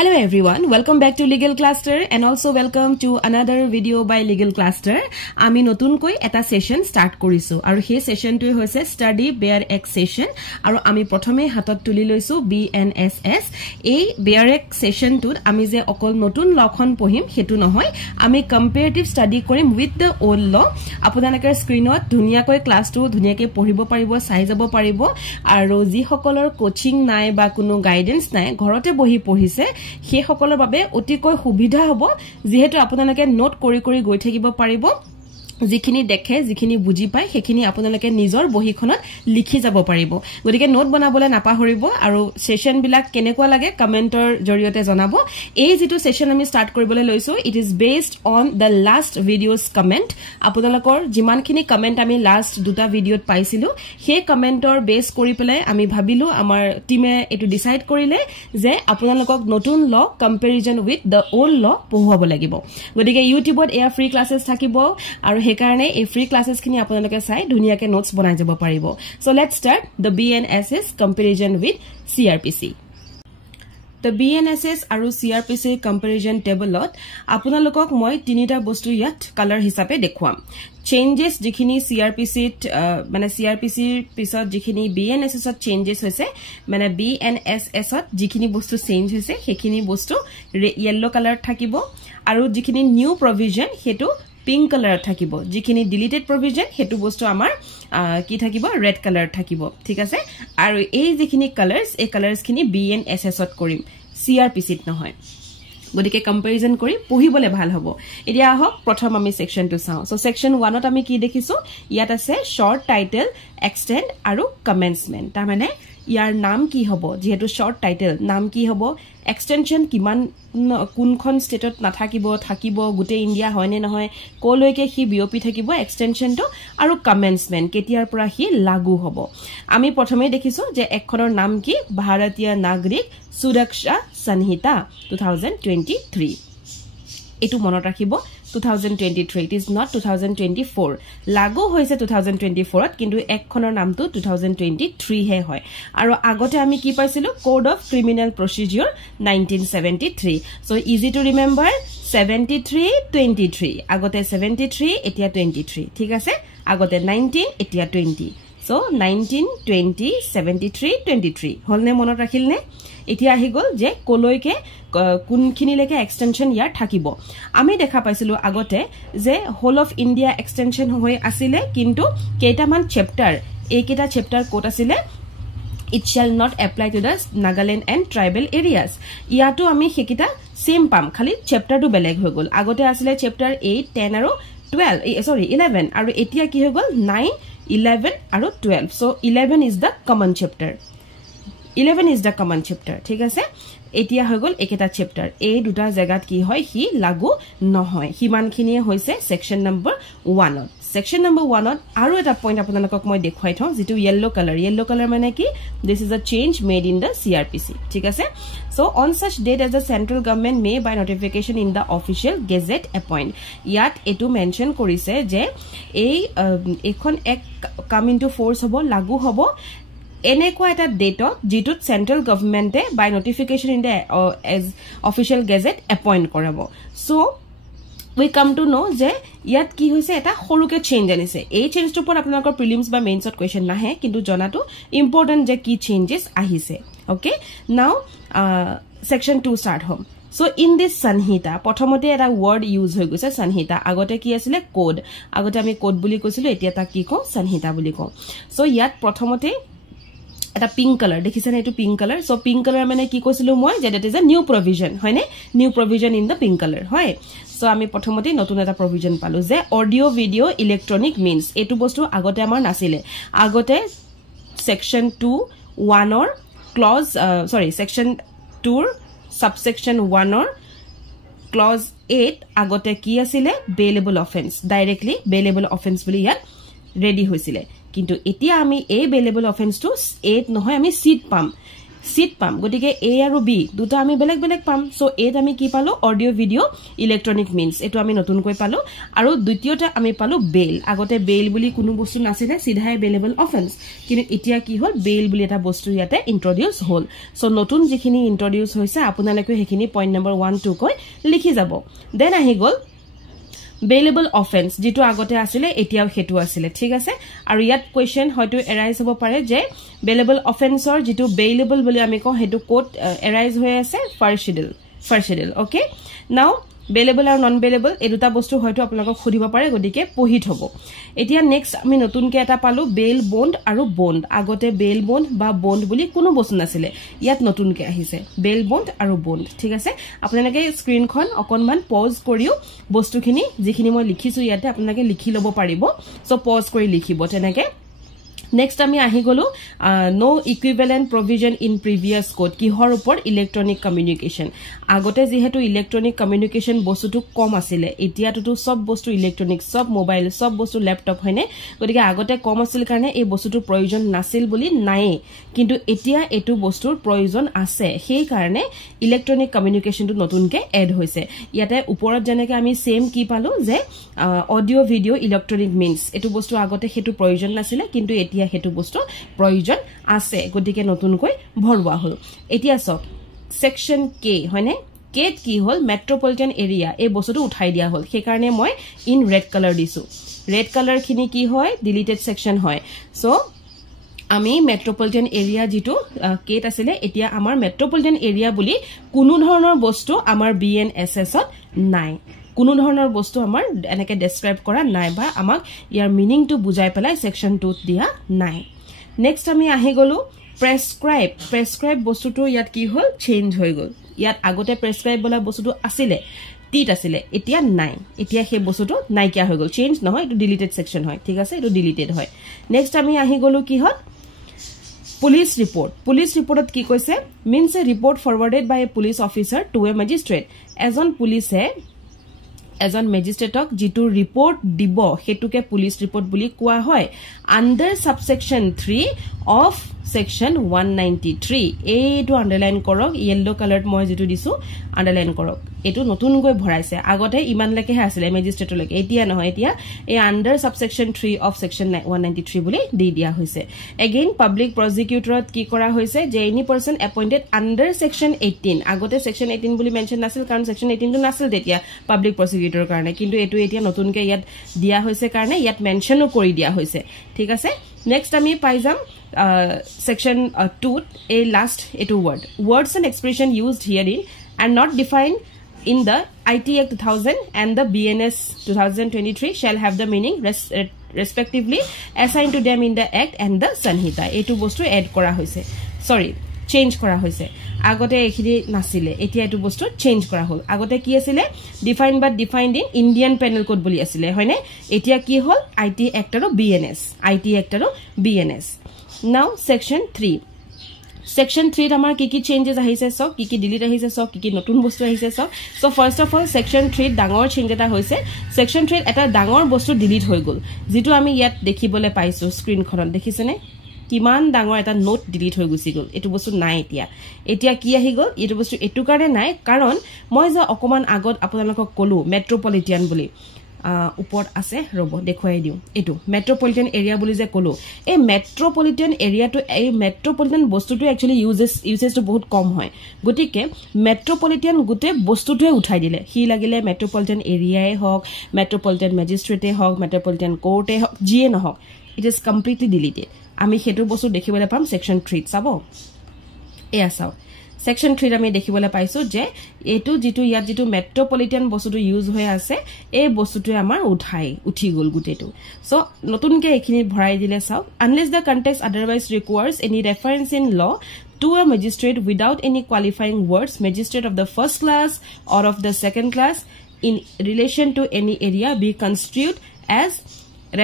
Hello everyone, welcome back to Legal Cluster and also welcome to another video by Legal Cluster. Ami notun koi eta session start korisu aru he session tu hoise study Bear X session aru ami prothome hatot tuli loisu BNSS. Ei Bear X session tu ami je okol notun lokhon pohim hetu nohoy ami comparative study korim with the old law. Apunalakar screen ot dhunia koi class tu dhunia ke poribo paribo sai jabo paribo aru ji hokolor coaching nai ba kuno guidance nai ghorote bohi pohise he সকলৰ বাবে অতিকৈ সুবিধা হ'ব যেহেতু আপোনালোকে note কৰি কৰি গৈ থাকিব পাৰিব যিখিনি দেখে যিখিনি বুজি পায় হেখিনি আপোনালোকে নিজৰ বহিখনত লিখি যাব পাৰিব গতিকে নোট বনাবলৈ নাপাহৰিব আৰু সেশন বিলাক কেনেকুৱা লাগে কমেন্টৰ জৰিয়তে জনাব এই যেটো সেশন আমি স্টাৰ্ট কৰিবলৈ লৈছো it is based on the last videos comment আপোনালোকৰ যিমানখিনি কমেন্ট আমি লাষ্ট দুটা ভিডিওত পাইছিলো হে কমেন্টৰ বেস কৰি পেলাই আমি ভাবিলো আমাৰ টিমে এটো ডিসাইড কৰিলে যে আপোনালোকক নতুন ল কম্পেৰিজন উইথ দা ওল্ড ল পঢ়ুৱাব লাগিব গতিকে ইউটিউবত এয়া ফ্ৰী ক্লাसेस থাকিব আৰু হেকাৰণে এই ফ্ৰী ক্লাसेस খিনি আপোনালোকে চাই ধুনিয়াকে নোটস বনাই যাব পাৰিব so let's start the BNSS comparison with CRPC The BNSS আৰু CRPC comparison table আপোনালোকক মই তিনিটা বস্তু ইয়াত কালাৰ হিচাপে দেখুৱাম changes যিখিনি CRPC মানে CRPC পিছত যিখিনি BNSS ত changes হৈছে মানে BNSS ত যিখিনি বস্তু চেঞ্জ হৈছে হেখিনি বস্তু yellow color থাকিব আৰু যিখিনি নিউ provision হেতু pink color থাকিব যিখিনি deleted provision হেতু বস্তু আমাৰ কি থাকিব red color থাকিব ঠিক আছে আৰু এই যিখিনি কালাৰস এই কালাৰস খিনি BNSS ত কৰিম CRPC ত নহয় গদিকে কম্পেৰিজন কৰি পঢ়িবলে ভাল হ'ব এতিয়া আহক প্ৰথম আমি সেকশন টু চাও সো সেকশন 1 ত আমি কি দেখিছো ইয়াত আছে শৰ্ট টাইটেল এক্সটেন্ড আৰু কমেন্সমেন্ট তাৰ মানে ইয়াৰ নাম কি হ'ব যেহেতু শৰ্ট টাইটেল নাম কি হ'ব এক্সটেনশন কিমান কোনখন ষ্টেটত নাথাকিব থাকিব গুটে ইন্ডিয়া হয়নে নহয় কলৈকে হি বিওপি থাকিব এক্সটেনশনটো আৰু কমেন্সমেন্ট কেতিয়াৰ পৰা হি লাগু হ'ব আমি প্ৰথমে দেখিছো যে একখনৰ নাম কি ভাৰতীয় নাগৰিক সুৰক্ষা সংহিতা 2023 এটো মনত ৰাখিব 2023 it is not 2024 লাগু হৈছে 2024 ত কিন্তু একখনৰ নামটো 2023 হে হয় আৰু আগতে আমি কি পাইছিলো code of criminal procedure 1973 so easy to remember 73 23 আগতে 73 এতিয়া 23 ঠিক আছে আগতে 19 এতিয়া 20 so 19 20 73 23 হলনে মনত ৰাখিল নে এতিয়া আহি গল যে কলৈকে কোনখিনি লেকে এক্সটেনশন ইয়াৰ থাকিব আমি দেখা পাইছিলো আগতে যে হোল অফ ইন্ডিয়া এক্সটেনশন হৈ আছিল কিন্তু কেইটামান চ্যাপ্টাৰ এইকেটা চ্যাপ্টাৰ কোট আছিল it shall not apply to the Nagaland and tribal areas ইয়াটো আমি হেকিটা সেম পাম খালি চ্যাপ্টাৰটো বেলেগ হৈ গল আগতে আছিল চ্যাপ্টাৰ 8 10 আৰু 11 আৰু এতিয়া কি হৈ গল 9 11 আৰু 12 so 11 is the common chapter 11 is the common chapter ঠিক আছে এতিয়া হৈ গল একেটা চ্যাপ্টাৰ এই দুটা জায়গাত কি হয় হি লাগু নহয় হিমানখিনিয়ে হৈছে সেকশন নম্বৰ 1 ত সেকশন নম্বৰ 1 ত আৰু এটা পইণ্ট আপোনালোকক মই দেখুৱাই থওঁ যেটো yellow color মানে কি this is a change made in the CRPC ঠিক আছে so on such date as the central government may by notification in the official gazette appoint ইয়াত এটো মেনশন কৰিছে যে এই এখন এক come into force হ'ব লাগু হ'ব এনেকুৱা এটা ডেটত যেটো সেন্ট্ৰাল গভৰ্নমেন্টে by notification in the as official gazette appoint কৰাব so we come to know যে ইয়াত কি হৈছে এটা সৰুকে চেঞ্জ আনিছে এই চেঞ্জটোৰ পৰা আপোনালোকৰ প্ৰিলিমছ বা মেইনছত কোৱেশ্চন নাহে কিন্তু জনাটো ইম্পৰ্টেন্ট যে কি চেঞ্জেস আহিছে ওকে নাও সেকশন 2 স্টাৰ্ট হম so in this sanhita প্ৰথমতে এটা word use হৈ গৈছে sanhita আগতে কি আছিল কোড আগতে আমি কোড বুলি কৈছিলো এতিয়া তা কি কও sanhita বুলি কও so ইয়াত প্ৰথমতে এটা পিংক কালাৰ দেখিছেনে এটো pink colour so pink colour মানে কি কৈছিলো মই যে that is a new provision হয়নে new provision in the pink colour হয় সো আমি প্ৰথমতে নতুন এটা প্ৰভিজন পালো যে অডিও ভিডিও ইলেক্ট্ৰনিক মিন্স এটো বস্তু আগতে আমাৰ নাছিলে আগতে সেকশন 2 1 অৰ ক্লজ সেকশন 2 ৰ সাবসেকশন 1 অৰ ক্লজ 8 আগতে কি আছিলে bailable offence directly bailable offence বুলি ইয়াত ৰেডি হৈছিলে কিন্তু এতিয়া আমি এই বেলেবল অফেন্স টু 8 নহয় আমি সিট পাম সিট পাম গটিকে এ আৰু বি দুটা আমি বেলেগ বেলেগ পাম সো এত আমি কি পালো অডিও ভিডিও ইলেক্ট্ৰনিক মিন্স এটো আমি নতুনকৈ পালো আৰু দ্বিতীয়টা আমি পালো বেল আগতে বেল বুলি কোনো বস্তু নাছিলে সিধাই বেলেবল অফেন্স কিন্তু এতিয়া কি হল বেল বুলি এটা বস্তু ইয়াতে ইন্ট্ৰোডিউস হল সো নতুন যিখিনি ইন্ট্ৰোডিউস হৈছে আপোনালোকে হেখিনি পইণ্ট নম্বৰ 1 2 কৈ লিখি যাব দেন আহি গল বেলেবল অফেন্স যেটো আগতে আছিল এতিয়াও হেতু আছিল ঠিক আছে আৰু ইয়াত কোৱেশ্চন হয়তো এৰাইজ হ'ব পাৰে যে বেলেবল অফেন্সৰ যেটো বেলেবল বুলি আমি কওঁ হেতু কোড এৰাইজ হৈ আছে ফাৰ্স্ট শিডিউল ওকে নাও বেলেবল আৰু নন বেলেবল এই দুটা বস্তু হয়তো আপোনালোকক খুদিব পাৰে গদিকে পঢ়ি থব এতিয়া নেক্সট আমি নতুনকে এটা পালো বেল বন্ড আৰু বন্ড আগতে বেল বন্ড বা বন্ড বুলি কোনো বস্তু নাছিলে ইয়াত নতুনকে আহিছে বেল বন্ড আৰু বন্ড ঠিক আছে আপোনালোকে স্ক্ৰিনখন অকনমান পজ কৰিও বস্তুখিনি যিখিনি মই লিখিছো ইয়াতে আপোনালোকে লিখি লব পাৰিব সো পজ কৰি লিখিব তেনেকে Next আমি আহি গলো no equivalent provision in previous code কিহৰ ওপৰ ইলেক্ট্ৰনিক কমিউনিকেশন আগতে যেহেতু ইলেক্ট্ৰনিক কমিউনিকেশন বস্তুটো কম আছিল এতিয়াটো সব বস্তু ইলেক্ট্ৰনিক সব মোবাইল সব বস্তু ল্যাপটপ হয়নে গতিকে আগতে কম আছিল কাৰণে এই বস্তুটো প্ৰয়োজন নাছিল বুলি নাই কিন্তু এতিয়া এটো বস্তুৰ প্ৰয়োজন আছে সেই কাৰণে ইলেক্ট্ৰনিক কমিউনিকেশনটো নতুনকে এড হৈছে ইয়াতে ওপৰত জনেকে আমি সেম কি পালো যে অডিও ভিডিও ইলেক্ট্ৰনিক মিন্স এটো বস্তু আগতে হেতু প্ৰয়োজন নাছিল কিন্তু এতিয়া হেতু বস্তু প্ৰয়োজন আছে গতিকে নতুনকৈ ভৰৱা হল এতিয়া সব সেকশন কে হয়নে কেত কি হল মেট্ৰোপলিটন এৰিয়া এই বস্তুটো উঠাই দিয়া হল সেই কাৰণে মই ইন ৰেড কালাৰ দিছো ৰেড কালাৰ খিনি কি হয় ডিলিটেড সেকশন হয় সো আমি মেট্ৰোপলিটন এৰিয়া যেটো কেত আছিল এতিয়া আমাৰ মেট্ৰোপলিটন এৰিয়া বুলি কোনো ধৰণৰ বস্তু আমাৰ বিএনএসএস ত নাই কোনো ধৰণৰ বস্তু আমাৰ এনেকে ডেসক্ৰাইব কৰা নাই বা আমাক ইয়াৰ মিনিং টু বুজাই পেলাই সেকশন 2 ত দিয়া নাই নেক্সট আমি আহি গলো প্ৰেসক্ৰাইব বস্তুটো ইয়াত কি হল চেঞ্জ হৈ গল ইয়াত আগতে প্ৰেসক্ৰাইব বলা বস্তুটো আছিল টিট আছিল এতিয়া নাই এতিয়া সেই বস্তুটো নাইকিয়া হৈ গল চেঞ্জ নহয় এটো ডিলিটেড সেকশন হয় ঠিক আছে এটো ডিলিটেড হয় নেক্সট আমি আহি গলো কি হল Police report কি কৈছে means a report forwarded by a police officer to a magistrate এজন পুলিচে এজন ম্যাজিস্ট্ৰেটক যেটো ৰিপৰ্ট দিব হেতুকে পুলিশ ৰিপৰ্ট বুলি কোৱা হয় আন্ডাৰ সাবসেকশন 3 অফ সেকশন 193 এইটো আন্ডাৰলাইন কৰক ইয়েলো কালাৰত মই যেটো দিছো আন্ডাৰলাইন কৰক এটো নতুনকৈ ভৰাইছে আগতে ইমান লেকে আছিল ম্যাজিস্ট্ৰেটৰ লেকে এতিয়া নহয় এতিয়া এই আন্ডাৰ সাবসেকশন 3 অফ সেকশন 193 বুলি দি দিয়া হৈছে এগেইন পাবলিক প্ৰজিকিউটৰত কি কৰা হৈছে যে এনি পাৰসন এপইন্টেড আন্ডাৰ সেকশন 18 আগতে সেকশন 18 বুলি মেনশন নাছিল কাৰণ সেকশন 18 টো নাছিল তেতিয়া পাবলিক প্ৰজিকিউটৰৰ কাৰণে কিন্তু এটো এতিয়া নতুনকৈ ইয়াত দিয়া হৈছে কাৰণে ইয়াত মেনশনও কৰি দিয়া হৈছে ঠিক আছে নেক্সট আমি পাই যাম section 2 a last etu words and expression used herein and not defined in the IT Act 2000 and the BNS 2023 shall have the meaning respectively assigned to them in the act and the sanhita etu bostu add kora hoise sorry change kora hoise agote ekhiri nasile etia etu bostu change kora hol agote ki asile defined but defined in Indian penal code boli asile hoine etia ki hol IT Act aro BNS now section 3 section 3 amar ki changes ahise so ki delete ahise so ki notun bostu ahise so first of all section 3 dangor change eta hoise section 3 eta dangor bostu delete hoi gol jitu ami yat dekhibole paisu screen khonot dekhisene কিমান ডাঙৰ এটা note delete হৈ গুছি গল এটো বস্তু নাই এতিয়া কি আহি গল এটো বস্তু এটু কাৰণে নাই কাৰণ মই যে অকমান আগত আপোনালোকক কলো মেট্ৰোপলিটন বুলি উপৰ আছে ৰব দেখুৱাই দিও এটো মেট্ৰোপলিটন এৰিয়া বুলি যে কলো এই মেট্ৰোপলিটন এৰিয়াটো এই মেট্ৰোপলিটন বস্তুটো একচুয়ালি ইউজেস তো বহুত কম হয় গটিকে মেট্ৰোপলিটন গুটে বস্তুটোৱে উঠাই দিলে হি লাগিলে মেট্ৰোপলিটন এৰিয়াই হওক মেট্ৰোপলিটন ম্যাজিস্ট্ৰেটে হওক মেট্ৰোপলিটন কোৰ্টে হওক জিয়ে নহওক ইট ইজ কমপ্লিটলি ডিলিটেড আমি হেতু বস্তু দেখিবলৈ পাম সেকশন 3 চাবো এয়া চাও সেকশন 3 আমি দেখিবলৈ পাইছো যে এটো যেটো ইয়াত যেটো মেট্ৰোপলিটন বস্তুটো ইউজ হৈ আছে এই বস্তুটো আমাৰ উঠি গল গুটেটো সো নতুনকে এখিনি ভৰাই দিলে চাও unless the context otherwise requires any reference in law to a magistrate without any qualifying words magistrate of the first class or of the second class in relation to any area be construed as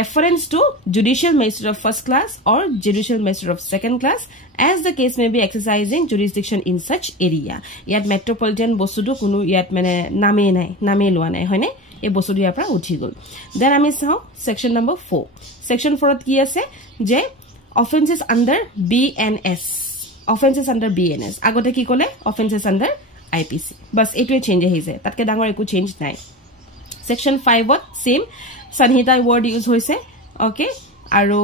reference to judicial magistrate of first class or judicial magistrate of second class as the case may be exercising jurisdiction in such area yat metropolitan bostudu kunu yat mane name loa nai hoine e bostudu yapra uthi gol then ami saw section number 4 section 4 ot ki ase je offenses under BNS offenses under BNS agote ki kole offenses under IPC bas etue change hoise tatke dangor eku change nai section 5 ot same sanhita word use hoise okay aru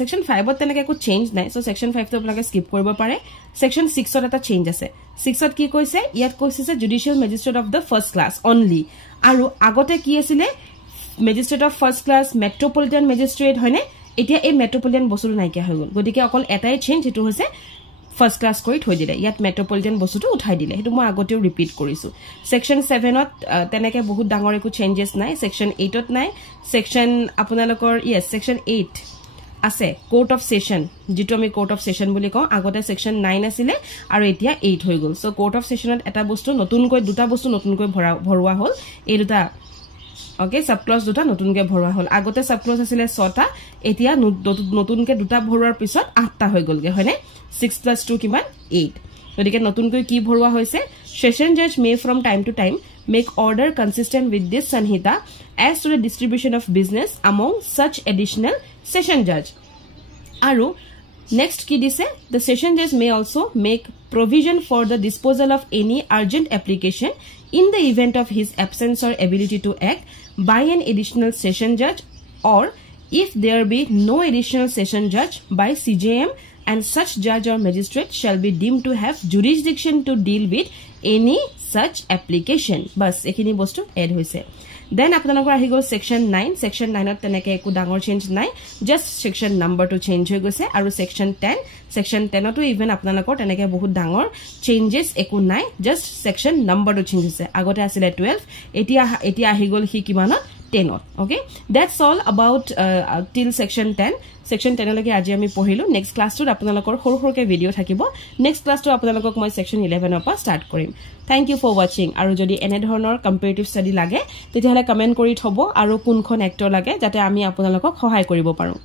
section 5 ot tenake eku change nai so section 5 to apnake skip koribo pare section 6 ot eta change ase 6 ot ki koise yat koise se judicial magistrate of the first class only aru agote ki asile magistrate of first class metropolitan magistrate hoine etia ei metropolitan bosu nai kya hoi gol godike okol etai change etu hoise first class koi thoi dile yat metropolitan bosu to uthai dile hetu mo agoteu repeat korisu section 7 ot teneke bahut dangor eku changes nai section 8 ot nai section apunalokor yes section 8 ase court of session jitu ami court of session boli ko agote section 9 asile aru etia 8 hoi gol so court of session ot eta bostu notun koi duta bostu notun koi bhorwa hol ei duta okay sub clause duta notun ke bhorwa hol agote sub clause asile 6 ta etia notun ke duta bhorwar pisot 8 ta hoi gol ge hoine 6 plus 2 kiman 8 odike notun koi ki bhorwa hoise session judge may from time to time make order consistent with this sanhita as to the distribution of business among such additional session judge aru next ki dise the session judge may also make provision for the disposal of any urgent application in the event of his absence or ability to act by an additional session judge or if there be no additional session judge by CJM and such judge or magistrate shall be deemed to have jurisdiction to deal with any such application bas ekhini bostu add hoise then apnalokor ahi go section 9 section 9 ot teneke eku dangor change nai just section number to change hoi goise aru section 10 to even apnalokor teneke bahut dangor changes eku nai just section number to change hoise agote asile 12 etia ahi gol hi kimanot 10 ot okay that's all about till section 10 section 10 lage aji ami pohilo next class to apnalokor horu horu ke video thakibo next class to apnalokok moi section 11 pa start korim thank you for watching aru jodi ene dhonor comparative study lage teti hale comment kori thobo aru kunkhon actor lage jate ami apnalokok sahay koribo paru